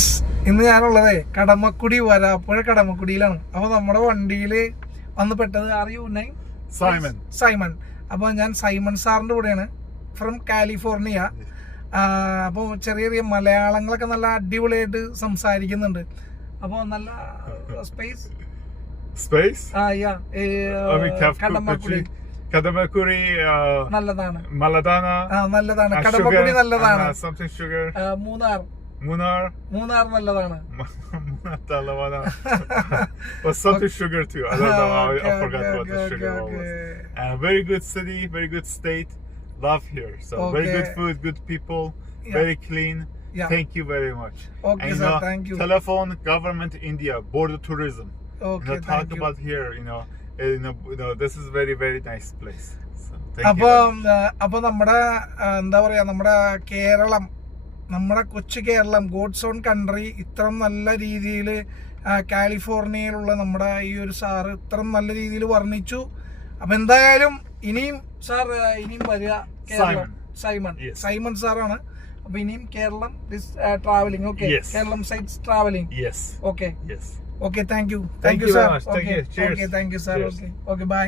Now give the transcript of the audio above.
Guys, ഇന്ന് ഞാനുള്ളതേ കടമക്കുടി വരാപ്പുഴ കടമക്കുടിയിലാണ്. അപ്പൊ നമ്മുടെ വണ്ടിയില് വന്ന് പെട്ടത് സൈമൺ. അപ്പൊ ഞാൻ സൈമൺ സാറിന്റെ കൂടെയാണ്, ഫ്രം കാലിഫോർണിയ. അപ്പൊ ചെറിയ ചെറിയ മലയാളങ്ങളൊക്കെ നല്ല അടിപൊളിയായിട്ട് സംസാരിക്കുന്നുണ്ട്. അപ്പൊ നല്ല സ്പേസ് കടമക്കുടി നല്ലതാണ്. കടമക്കുടി നല്ലതാണ്. Munnar നല്ലതാണ്. But something sugar too. I don't know. I forgot what the sugar was. Very good city, very good state. Love here. So very good food, good people, very clean. Thank you very much. Okay, sir. Thank you. Telephone, government, India, border tourism. Okay, talk about here. This is very very nice place. So, thank you. അപ്പൊ നമ്മുടെ എന്താ പറയാ, നമ്മുടെ കേരളം, നമ്മുടെ കൊച്ചു Keralam, God's own country ഇത്ര നല്ല രീതിയിൽ കാലിഫോർണിയയിലുള്ള നമ്മുടെ ഈ ഒരു സാറ് ഇത്ര നല്ല രീതിയിൽ വർണ്ണിച്ചു. അപ്പൊ എന്തായാലും ഇനിയും സാർ ഇനിയും വരിക കേരളം. സൈമൺ സാറാണ്. അപ്പൊ ഇനിയും Keralam travelling. Okay, Keralam sites travelling. Okay, thank you sir. Okay, thank you sir. Okay, by.